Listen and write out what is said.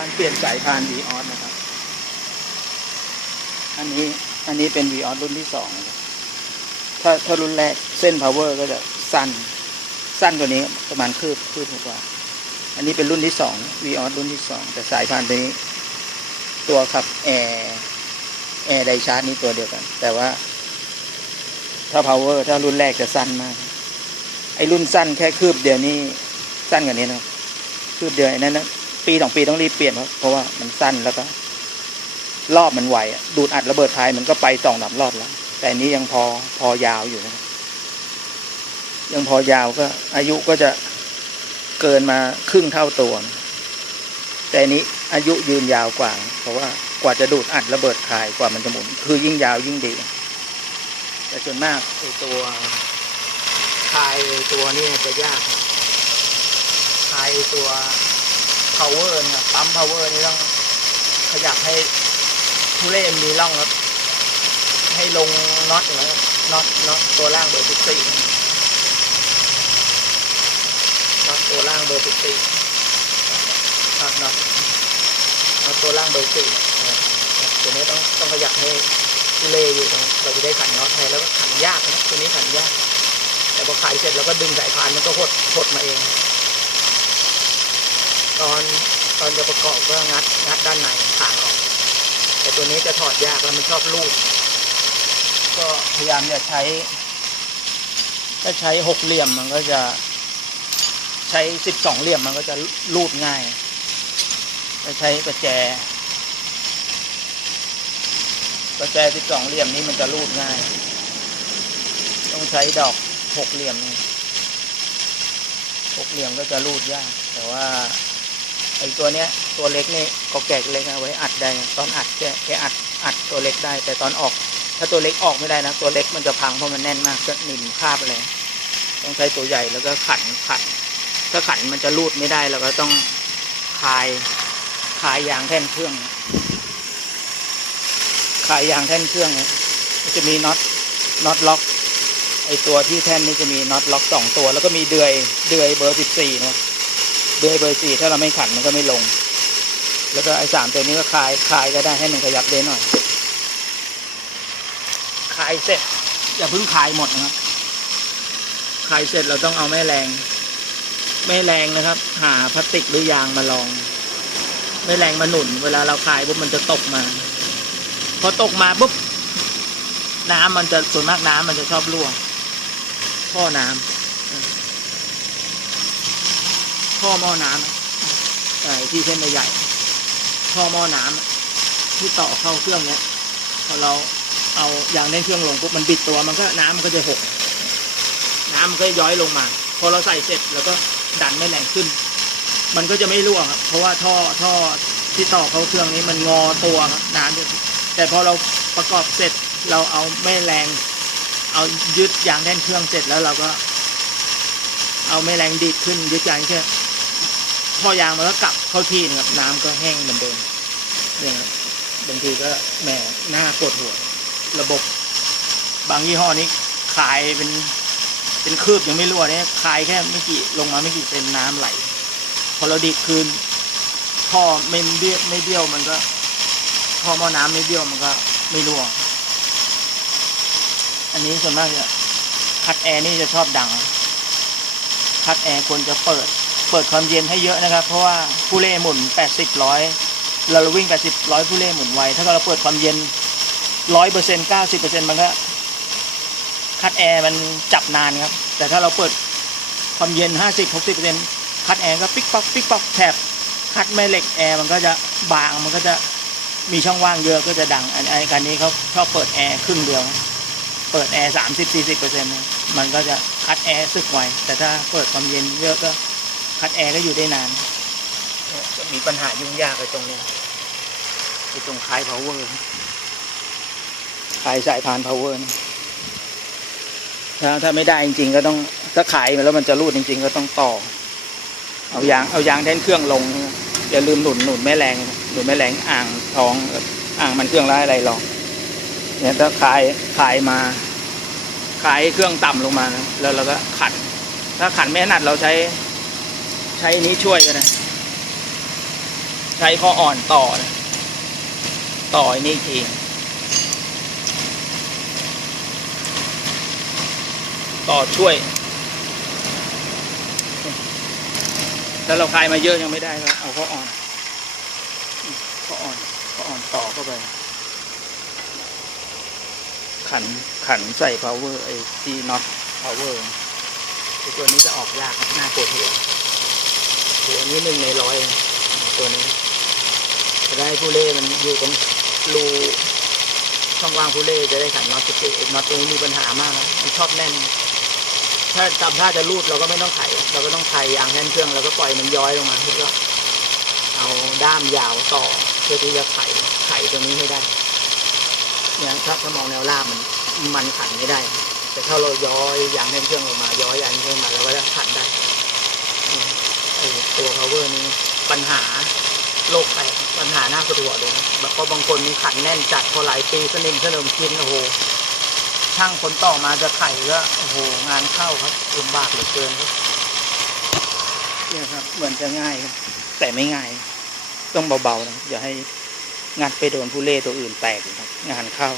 การเปลี่ยนสายพาน v ีออสนะครับ อันนี้อันนี้เป็น v ีออสรุ่นที่สองนะครับถ้าถ้ารุ่นแรกเส้น power ก็จะสั้น สั้นกว่านี้ประมาณคืบคืบกว่า อันนี้เป็นรุ่นที่สอง v ีออสรุ่นที่สองแต่สายพานตัวนี้ ตัวขับแอร์แอร์ไดชาร์จนี่ตัวเดียวกัน แต่ว่า ถ้า power ถ้ารุ่นแรกจะสั้นมาก ไอ้รุ่นสั้นแค่คืบเดียวนี่สั้นกว่านี้นะคืบเดียวไอ้นั้นนะ ปีสองปีต้องรีบเปลี่ยนเพราะเพราะว่ามันสั้นแล้วก็ รอบมันไวดูดอัดระเบิดท้ายมันก็ไปสองสามรอบแล้ว แต่นี้ยังพอพอยาวอยู่นะยังพอยาวก็ อายุก็จะเกินมาครึ่งเท่าตัว แต่นี้อายุยืนยาวกว่า เพราะว่ากว่าจะดูดอัดระเบิดคายกว่ามันจะหมุน คือยิ่งยาวยิ่งดี แต่ส่วนมากไอตัวคายตัวนี้จะยากคายตัว power นี่ปั๊ม power นี่ต้องขยับให้ทุเรศมีร่องครับให้ลงน็อตนี้นน็อตน็อตตัวล่างเบอร์สิบสี่น็อตตัวล่างเบอร์สิบสี่น็อตน็อตน็อตตัวล่างเบอร์สี่ตัวนี้ต้องต้องขยับให้ทุเรศอยู่ตรงเราจะได้ขันน็อตให้แล้วก็ขันยากนะตัวนี้ขันยากแต่พอขายเสร็จเราก็ดึงสายพานมันก็หดหดมาเอง ตอนตอนจะประกอบก็งัดงัดด้านในขางออก แต่ตัวนี้จะถอดยากแล้วมันชอบลูดก็พยายามจะใช้ ถ้าใช้หกเหลี่ยมมันก็จะใช้สิบสองเหลี่ยมมันก็จะลูดง่ายถ้าใช้ประแจประแจสิบสองเหลี่ยมนี้มันจะลูดง่าย ต้องใช้ดอกหกเหลี่ยมนี่หกเหลี่ยมก็จะรูดยาก แต่ว่า ไอ้ตัวเนี้ยตัวเล็กนี่ก็แกะเล็กเอาไว้อัดได้ ตอนอัดแกแกอัดอัดตัวเล็กได้ แต่ตอนออก ถ้าตัวเล็กออกไม่ได้นะตัวเล็กมันจะพังเพราะมันแน่นมากก็หนีบคาบอะไรต้องใช้ตัวใหญ่แล้วก็ขันขัน ถ้าขันมันจะรูดไม่ได้เราก็ต้องคายคายยางแท่นเครื่องคายยางแท่นเครื่องมันจะมีน็อตน็อตล็อกไอตัวที่แท่นนี่จะมีน็อตล็อกสองตัว แล้วก็มีเดือยเดือยเบอร์สิบสี่นะ ดือยเบอร์สี่ถ้าเราไม่ขันมันก็ไม่ลง แล้วก็ไอ้สามตัวนี้ก็คลายคลายก็ได้ให้มันขยับได้หน่อยคลายเสร็จอย่าเพิ่งคลายหมดนะครับคลายเสร็จเราต้องเอาแม่แรง แม่แรงนะครับ หาพลาสติกหรือยางมาลอง แม่แรงมาหนุน เวลาเราคลายปุ๊บมันจะตกมา พอตกมาปุ๊บน้ำมันจะส่วนมากน้ำมันจะชอบรั่วท่อน้ำ ท่อหม้อน้ำไอ้ที่เส้นใหญ่ท่อหม้อน้ำที่ต่อเข้าเครื่องเนี้ยพอเราเอายางในเครื่องลงปุ๊บมันบิดตัวมันก็น้ำมันก็จะหก น้ำมันก็ย้อยลงมา พอเราใส่เสร็จแล้วก็ดันไม่แรงขึ้น มันก็จะไม่รั่วครับเพราะว่าท่อท่อที่ต่อเข้าเครื่องนี้มันงอตัวครับน้ำจะแต่พอเราประกอบเสร็จเราเอาแม่แรง เอายึดยางแน่นเครื่องเสร็จแล้วเราก็ เอาแม่แรงดีดขึ้นยึดยางแค่ ท่อยางมันก็กลับเข้าที่นะครับน้ำก็แห้งเหมือนเดิมเนี่ยบางทีก็แหมหน้าปวดหัว ระบบบางยี่ห้อนี้ขายเป็นเป็นคืบยังไม่รั่วเนี่ยคายแค่ไม่กี่ลงมาไม่กี่เซนน้ำไหล พอเราดีคืนท่อไม่เบี้ยวไม่เบี้ยวมันก็ท่อหม้อน้ำไม่เบี้ยวมันก็ไม่รั่ว อันนี้ส่วนมากจะคัดแอร์นี่จะชอบดังคัดแอร์ควรจะเปิด เปิดความเย็นให้เยอะนะครับ เพราะว่าผู้เล่หมุน 80ร้อยเราวิ่ง 80ร้อยผู้เล่หมุนไวถ้าเราเปิดความเย็นร้อยเปอร์เซ็นต์เก้าสิบเปอร์เซ็นต์มันก็คัดแอร์มันจับนานครับ แต่ถ้าเราเปิดความเย็น 50 60เปอร์เซ็นต์คัดแอร์ก็ปิ๊กป๊อกปิ๊กป๊อกแถบคัดแม่เหล็กแอร์มันก็จะบางมันก็จะมีช่องว่างเยอะก็จะดังอันไอ้การนี้เขาชอบเปิดแอร์ครึ่งเดียว เปิดแอร์30 40เปอร์เซ็นต์มันก็จะคัดแอร์สึกไวแต่ถ้าเปิดความเย็นเยอะก็ คัดแอร์ก็อยู่ได้นานเนี่ยจะมีปัญหายุ่งยากไอ้ตรงเนี้ยไอ้ตรงคลาย power คลายสายพาน power นะถ้าถ้าไม่ได้จริง ๆ ก็ต้องถ้าขายมาแล้วมันจะรูดจริง ๆ ก็ต้องต่อ เอายางเอายางแท่นเครื่องลง อย่าลืมหนุนหนุนแม่แรงหนุนแม่แรงอ่างท้องอ่างมันเครื่องร้ายอะไรลองเนี่ยถ้าขายขายมา ขายเครื่องต่ำลงมานะแล้วเราก็ขันถ้าขันไม่ถนัดเราใช้ ใช้นี้ช่วยก็ได้ใช้ข้ออ่อนต่อนะต่ออ้นี่อีกทีต่อช่วย แล้วเราคลายมาเยอะยังไม่ได้ครับเอาข้ออ่อนข้ออ่อนข้ออ่อนต่อเข้าไป ขันขันใส่ power ไอ้ที่ not power ไอ้ตัวนี้จะออกยากครับหน้าปวดหัว หัวนี้หนึ่งในร้อยตัวนี้จะได้ผู้เล่มันอยู่ตรงรูช่องว่างผู้เล่จะได้ขันน็อตติดน็อตตัวนี้มีปัญหามากมันชอบแน่น ถ้าจำท่าจะรูดเราก็ไม่ต้องไขเราก็ต้องไขยางแท่นเครื่องแล้วก็ปล่อยมันย้อยลงมาแล้วก็เอาด้ามยาวต่อเพื่อที่จะไขไขตัวนี้ให้ได้เนี่ยถ้าถ้ามองแนวราบมันมันขันไม่ได้ แต่ถ้าเราย้อยยางแท่นเครื่องออกมา ย้อยยางแท่นเครื่องมาเราก็จะขันได้เนี่ยไอ้ตัว power นี้ปั ญหาโลกแตกปัญหาหน้าปวดหัวเลยแบบเพราะบางคนมีขันแน่นจัดพอหลายปีสนิมเสนิมกินโอ้โหช่างคนต่อมาจะไขก็โอ้โหงานเข้าครับลำบากเหลือเกินครับเนี่ยครับเหมือนจะง่ายครับแต่ไม่ง่าย ต้องเบาๆนะอย่าให้งัดไปโดนผู้เล่ตัวอื่นแตกนะครับ งานเข้า